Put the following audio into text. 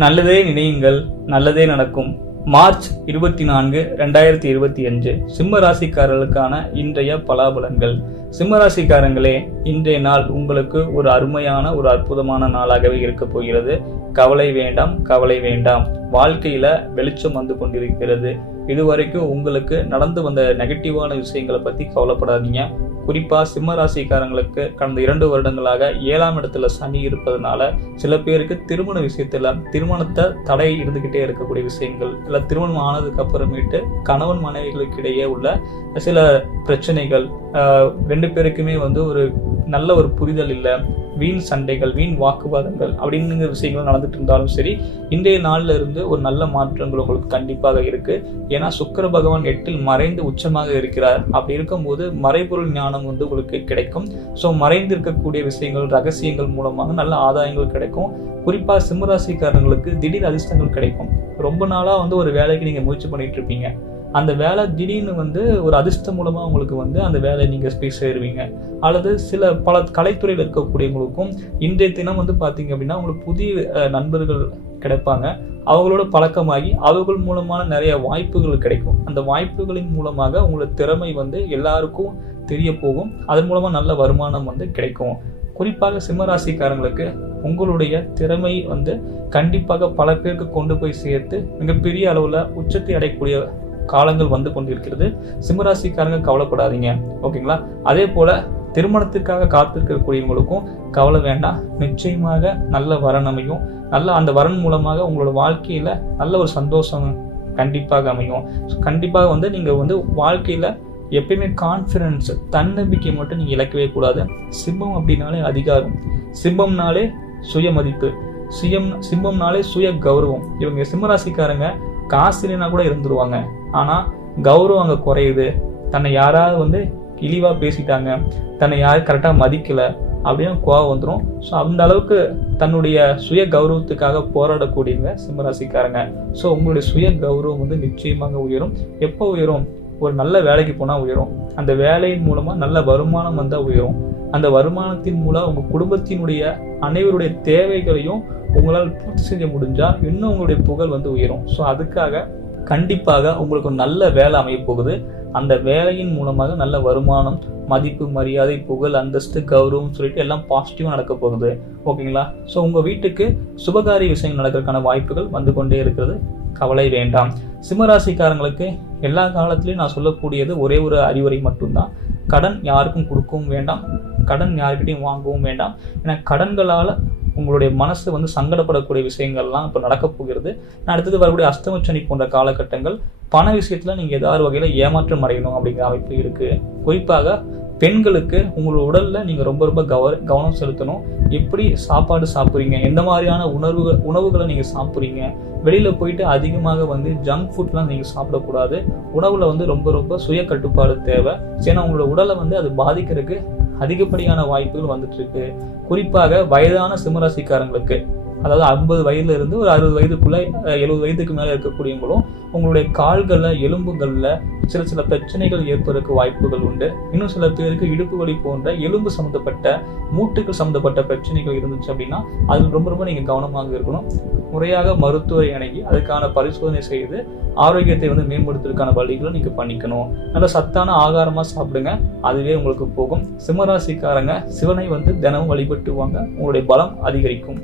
நல்லதே நினையுங்கள், நல்லதே நடக்கும். மார்ச் 24, 2025 சிம்ம ராசிக்காரர்களுக்கான இன்றைய பலாபலன்கள். சிம்ம ராசிக்காரங்களே, இன்றைய நாள் உங்களுக்கு ஒரு அருமையான ஒரு அற்புதமான நாளாகவே இருக்க போகிறது. கவலை வேண்டாம், கவலை வேண்டாம். வாழ்க்கையில வெளிச்சம் வந்து கொண்டிருக்கிறது. இதுவரைக்கும் உங்களுக்கு நடந்து வந்த நெகட்டிவான விஷயங்களை பத்தி கவலைப்படாதீங்க. குறிப்பா சிம்ம ராசிக்காரங்களுக்கு கடந்த 2 வருடங்களாக 7ஆம் இடத்துல சனி இருப்பதனால சில பேருக்கு திருமண விஷயத்துல திருமணத்தை தடை இருந்துகிட்டே இருக்கக்கூடிய விஷயங்கள், இல்ல திருமணம் ஆனதுக்கு அப்புறமேட்டு கணவன் மனைவிகளுக்கு இடையே உள்ள சில பிரச்சனைகள், 2 பேருக்குமே வந்து ஒரு நல்ல ஒரு புரிதல் இல்லை, வீண் சண்டைகள், வீண் வாக்குவாதங்கள் அப்படிங்கிற விஷயங்கள் நடந்துட்டு இருந்தாலும் சரி, இன்றைய நாள்ல இருந்து ஒரு நல்ல மாற்றங்கள் உங்களுக்கு கண்டிப்பாக இருக்கு. ஏன்னா சுக்கிர பகவான் 8இல் மறைந்து உச்சமாக இருக்கிறார். அப்படி இருக்கும்போது மறைபொருள் ஞானம் வந்து உங்களுக்கு கிடைக்கும். ஸோ மறைந்து இருக்கக்கூடிய விஷயங்கள், ரகசியங்கள் மூலமாக நல்ல ஆதாயங்கள் கிடைக்கும். குறிப்பா சிம்மராசிக்காரங்களுக்கு திடீர் அதிர்ஷ்டங்கள் கிடைக்கும். ரொம்ப நாளா வந்து ஒரு வேலைக்கு நீங்க முயற்சி பண்ணிட்டு இருப்பீங்க. அந்த வேலை திடீர்னு வந்து ஒரு அதிர்ஷ்டம் மூலமா உங்களுக்கு வந்து அந்த வேலையை நீங்க போய் சேருவீங்க. அல்லது பல கலைத்துறையில் இருக்கக்கூடியவங்களுக்கும் இன்றைய தினம் வந்து பாத்தீங்க அப்படின்னா உங்களுக்கு புதிய நண்பர்கள் கிடைப்பாங்க. அவங்களோட பழக்கமாகி அவர்கள் மூலமான நிறைய வாய்ப்புகள் கிடைக்கும். அந்த வாய்ப்புகளின் மூலமாக உங்களோட திறமை வந்து எல்லாருக்கும் தெரிய போகும். அதன் மூலமா நல்ல வருமானம் வந்து கிடைக்கும். குறிப்பாக சிம்மராசிக்காரங்களுக்கு உங்களுடைய திறமை வந்து கண்டிப்பாக பல பேருக்கு கொண்டு போய் சேர்த்து மிகப்பெரிய அளவுல உச்சத்தை அடையக்கூடிய காலங்கள் வந்து கொண்டிருக்கிறது. சிம்மராசிக்காரங்க கவலைப்படாதீங்க, ஓகேங்களா? அதே போல திருமணத்திற்காக காத்திருக்கக்கூடியவங்களுக்கும் கவலை வேண்டாம். நிச்சயமாக நல்ல வரன் அமையும். நல்ல அந்த வரன் மூலமாக உங்களோட வாழ்க்கையில நல்ல ஒரு சந்தோஷம் கண்டிப்பாக அமையும். கண்டிப்பாக வந்து நீங்க வந்து வாழ்க்கையில எப்பயுமே கான்ஃபிடன்ஸ், தன்னம்பிக்கை மட்டும் நீங்க இழக்கவே கூடாது. சிம்மம் அப்படின்னாலே அதிகாரம், சிம்மம்னாலே சுய மதிப்பு, சிம்மம்னாலே சுய கௌரவம். இவங்க சிம்மராசிக்காரங்க காசு இல்லைன்னா கூட இருந்துருவாங்க. ஆனா கௌரவம் அங்க குறையுது. தன்னை யாராவது வந்து இழிவா பேசிட்டாங்க, தன்னை யாரும் கரெக்டா மதிக்கல அப்படின்னு கோவம் வந்துடும். ஸோ அந்த அளவுக்கு தன்னுடைய சுய கௌரவத்துக்காக போராடக்கூடியவங்க சிம்மராசிக்காரங்க. ஸோ உங்களுடைய சுய கௌரவம் வந்து நிச்சயமாக உயரும். எப்போ உயரும்? ஒரு நல்ல வேலைக்கு போனா உயரும். அந்த வேலையின் மூலமா நல்ல வருமானம் வந்தா உயரும். அந்த வருமானத்தின் மூலம் உங்க குடும்பத்தினுடைய அனைவருடைய தேவைகளையும் உங்களால் பூர்த்தி செய்ய முடிஞ்சா இன்னும் உங்களுடைய புகழ் வந்து உயரும். ஸோ அதுக்காக கண்டிப்பாக உங்களுக்கு ஒரு நல்ல வேலை அமைய போகுது. அந்த வேலையின் மூலமாக நல்ல வருமானம், மதிப்பு, மரியாதை, புகழ், அந்தஸ்து, கௌரவம் சொல்லிட்டு எல்லாம் பாசிட்டிவா நடக்க போகுது, ஓகேங்களா? ஸோ உங்க வீட்டுக்கு சுபகாரிய விஷயங்கள் நடக்கிறதுக்கான வாய்ப்புகள் வந்து கொண்டே இருக்கிறது. கவலை வேண்டாம். சிம்மராசிக்காரங்களுக்கு எல்லா காலத்திலையும் நான் சொல்லக்கூடியது ஒரே ஒரு அறிவுரை மட்டும்தான். கடன் யாருக்கும் கொடுக்கவும் வேண்டாம், கடன் யாருக்கிட்டையும் வாங்கவும் வேண்டாம். ஏன்னா கடன்களால உங்களுடைய மனசு வந்து சங்கடப்படக்கூடிய விஷயங்கள்லாம் இப்போ நடக்க போகிறது. அடுத்தது வரக்கூடிய அஷ்டமச்சனி போன்ற காலகட்டங்கள் பண விஷயத்துல நீங்க ஏதாவது வகையில ஏமாற்றம் அடையணும் அப்படிங்கிற அமைப்பு இருக்கு. குறிப்பாக பெண்களுக்கு உங்களோட உடல்ல நீங்க ரொம்ப ரொம்ப கவனம் செலுத்தணும். எப்படி சாப்பாடு சாப்பிட்றீங்க, எந்த மாதிரியான உணவுகளை நீங்க சாப்பிட்றீங்க, வெளியில போயிட்டு அதிகமாக வந்து ஜங்க் ஃபுட்லாம் நீங்க சாப்பிடக்கூடாது. உணவுல வந்து ரொம்ப ரொம்ப சுய கட்டுப்பாடு தேவை. ஏன்னா உங்களோட உடலை வந்து அது பாதிக்கிறதுக்கு அதிகப்படியான வாய்ப்புகள் வந்துட்டு இருக்கு. குறிப்பாக வயதான சிம்மராசிக்காரங்களுக்கு, அதாவது 50 வயதுல இருந்து ஒரு 60 வயதுக்குள்ள 70 வயதுக்கு மேல இருக்கக்கூடியவங்களும் உங்களுடைய கால்கள்ல, எலும்புகள்ல சில பிரச்சனைகள் ஏற்பதற்கு வாய்ப்புகள் உண்டு. இன்னும் சில பேருக்கு இடுப்பு வலி போன்ற எலும்பு சம்பந்தப்பட்ட, மூட்டுகள் சம்பந்தப்பட்ட பிரச்சனைகள் இருந்துச்சு அப்படின்னா அதில் ரொம்ப ரொம்ப நீங்க கவனமாக இருக்கணும். முறையாக மருத்துவரை அணுகி அதுக்கான பரிசோதனை செய்து ஆரோக்கியத்தை வந்து மேம்படுத்துவதற்கான வழிகளை நீங்க பண்ணிக்கணும். நல்ல சத்தான ஆகாரமா சாப்பிடுங்க, அதுவே உங்களுக்கு போகும். சிம்மராசிக்காரங்க சிவனை வந்து தினமும் வழிபட்டுவாங்க, உங்களுடைய பலம் அதிகரிக்கும்.